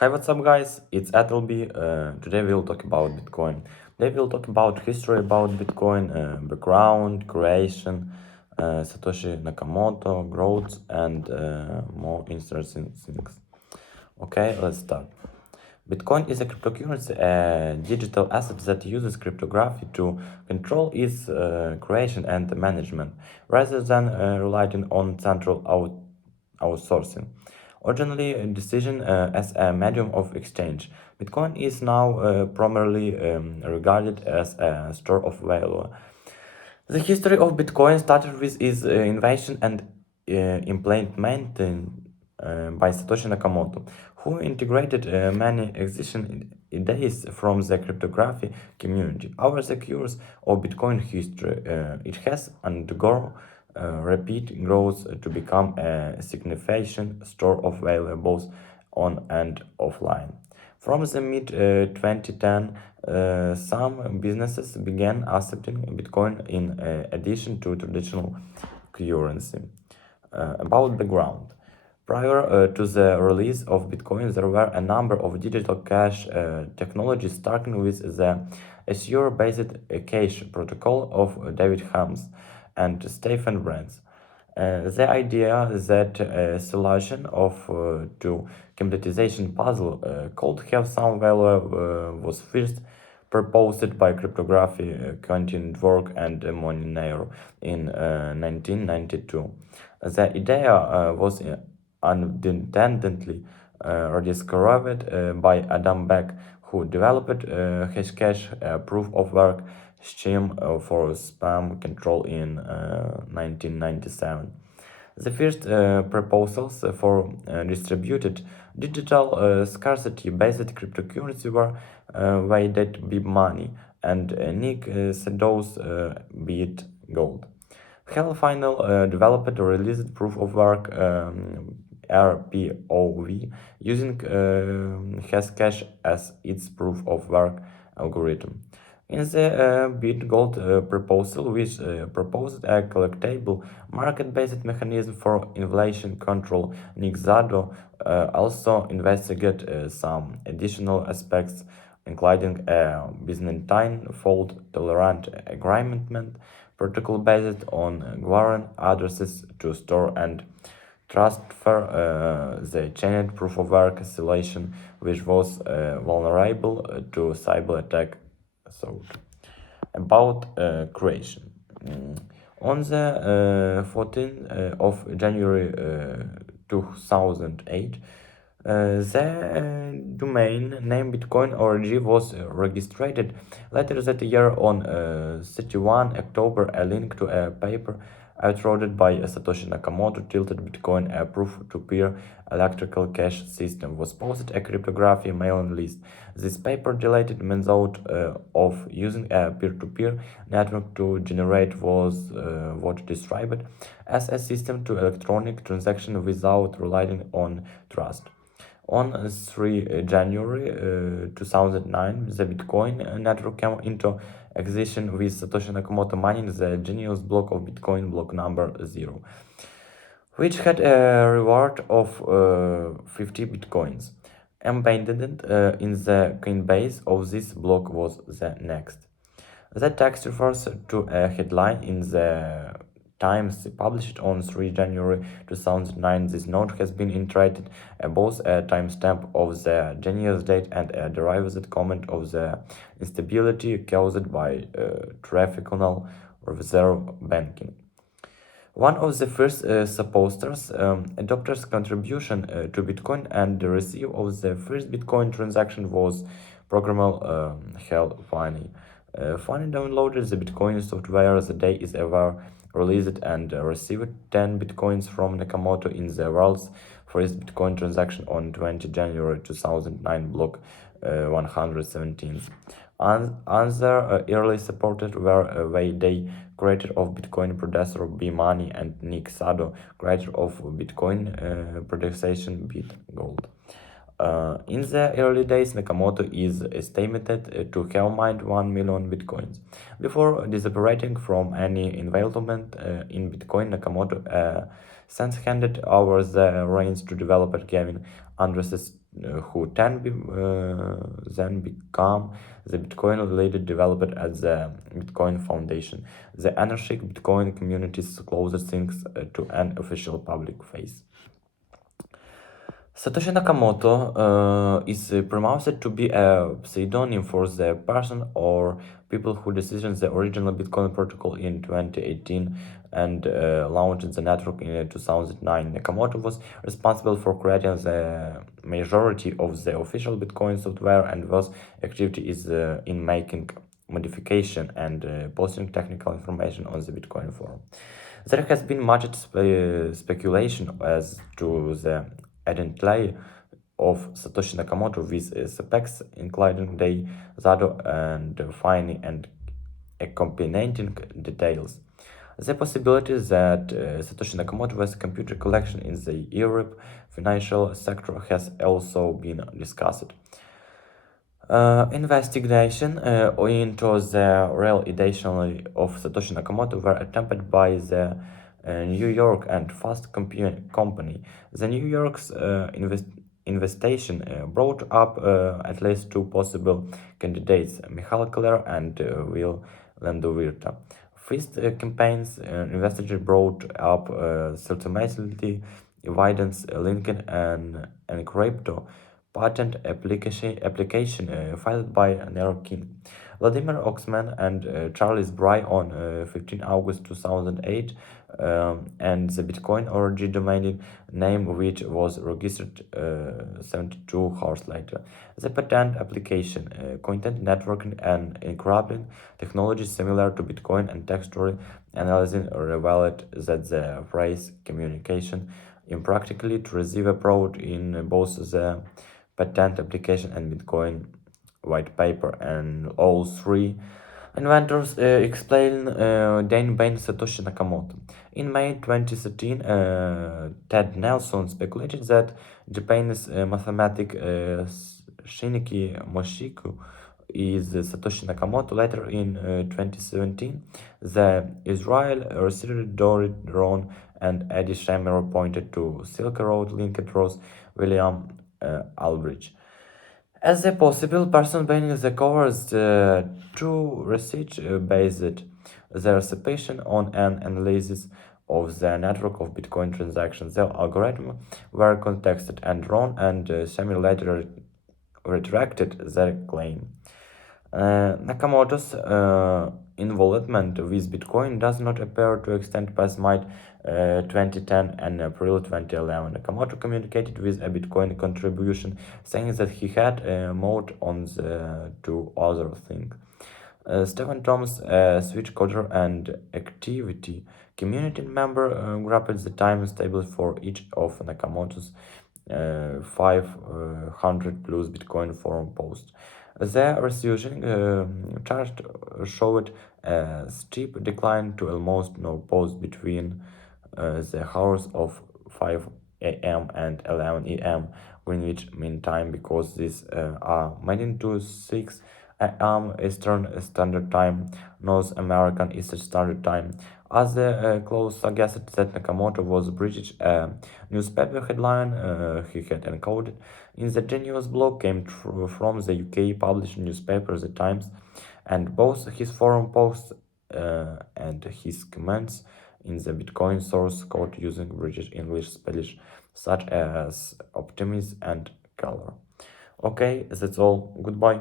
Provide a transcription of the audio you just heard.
Hi, what's up, guys? It's Ethelby. Today we'll talk about Bitcoin. Today we'll talk about history about Bitcoin, background, creation, Satoshi Nakamoto, growth, and more interesting things. Okay, let's start. Bitcoin is a cryptocurrency, a digital asset that uses cryptography to control its creation and management, rather than relying on central outsourcing. Originally a decision as a medium of exchange, Bitcoin is now primarily regarded as a store of value. The history of Bitcoin started with its invention and implementation by Satoshi Nakamoto, who integrated many existing ideas from the cryptography community. Over the course of Bitcoin history, it has undergone rapid growth to become a significant store of value both on and offline. From the mid 2010, some businesses began accepting Bitcoin in addition to traditional currency. About background. Prior to the release of Bitcoin, there were a number of digital cash technologies, starting with the Azure-based cash protocol of David Hams and Stephen Brands. The idea that a solution of to completization puzzle could have some value was first proposed by cryptography content work and Monero in 1992. The idea was unintendedly rediscovered by Adam Beck, who developed Hashcash proof of work scheme for spam control in 1997. The first proposals for distributed digital scarcity-based cryptocurrency were weighted be money and Nick Sadow's beat gold. Hell Final developed a released proof of work RPOV using Hashcash as its proof of work algorithm. In the BitGold proposal, which proposed a collectible market-based mechanism for inflation control, Nick Zado also investigated some additional aspects, including a Byzantine fault-tolerant agreement protocol based on guaranteed addresses to store and transfer the chained proof of work solution, which was vulnerable to cyber attack. So, about creation. On the 14th of January 2008, the domain name Bitcoin org was registered. Later that year, on 31 October, a link to a paper authored by Satoshi Nakamoto titled Bitcoin a proof-to-peer electrical cash system was posted a cryptography mailing list. This paper delineated method of using a peer-to-peer network to generate was what described as a system to electronic transaction without relying on trust. On 3 January 2009, the Bitcoin network came into existence with Satoshi Nakamoto mining the genius block of Bitcoin, block number 0, which had a reward of 50 Bitcoins. Embedded in the Coinbase of this block was the next. The text refers to a headline in the Times published on 3 January 2009. This note has been iterated both a timestamp of the genius date and a derived comment of the instability caused by fractional reserve banking. One of the first supporters adopters' contribution to Bitcoin and the receipt of the first Bitcoin transaction was programmer Hal Finney. Finney downloaded the Bitcoin software the day it ever released and received 10 Bitcoins from Nakamoto in the world's first Bitcoin transaction on 20 January 2009, block 117. Other early supporters were Wei Day, creator of Bitcoin producer B-Money, and Nick Sado, creator of Bitcoin production BitGold. In the early days, Nakamoto is estimated to have mined 1 million bitcoins. Before disappearing from any involvement in Bitcoin, Nakamoto since handed over the reins to developer Gavin Andrews who then become the Bitcoin leader developed at the Bitcoin Foundation. The anarchic Bitcoin community's closest things to an official public face. Satoshi Nakamoto is pronounced to be a pseudonym for the person or people who decisioned the original Bitcoin protocol in 2018 and launched the network in 2009. Nakamoto was responsible for creating the majority of the official Bitcoin software and was activity is in making modification and posting technical information on the Bitcoin forum. There has been much speculation as to the identity of Satoshi Nakamoto with specs including day, Zado, and finding and accompanying details. The possibility that Satoshi Nakamoto was a computer collection in the Europe financial sector has also been discussed. Investigation into the real identity of Satoshi Nakamoto were attempted by the New York and Fast Company. The New York's investigation brought up at least two possible candidates, Michal Keller and Will Landovirta. First campaigns investigators brought up systematically evidence linking and crypto patent application filed by Nerokin. Vladimir Oxman and Charles Bry on 15 August 2008 and the Bitcoin origin domain name which was registered 72 hours later. The patent application, content networking and encrypting technologies similar to Bitcoin and textual analysis revealed that the phrase communication impractically to receive approach in both the patent application and Bitcoin white paper, and all three inventors explain Dane Bain Satoshi Nakamoto. In May 2013, Ted Nelson speculated that Japanese mathematic Shinichi Moshiku is Satoshi Nakamoto. Later in 2017, the Israel researcher Dorit Ron and Eddie Schemer pointed to Silk Road linked Ross William Albridge as a possible person behind the covers to research based their supposition on an analysis of the network of Bitcoin transactions. The algorithm were contested and Ron and Samuel later retracted their claim. Nakamoto's involvement with Bitcoin does not appear to extend past May 2010 and April 2011. Nakamoto communicated with a Bitcoin contribution, saying that he had moved on to other things. Stephen Thomas, switch coder and activity community member, grappled the time table for each of Nakamoto's 500 plus Bitcoin forum posts. The resuing chart showed a steep decline to almost no pause between the hours of 5 a.m. and 11 a.m. Greenwich Mean Time, because these are 9 to 6 a.m. Eastern Standard Time, North American Eastern Standard Time. As the clause suggested that Nakamoto was British newspaper headline he had encoded in the Genius blog came from the UK published newspaper The Times, and both his forum posts and his comments in the Bitcoin source code using British English spelling such as optimism and color. Okay, that's all. Goodbye.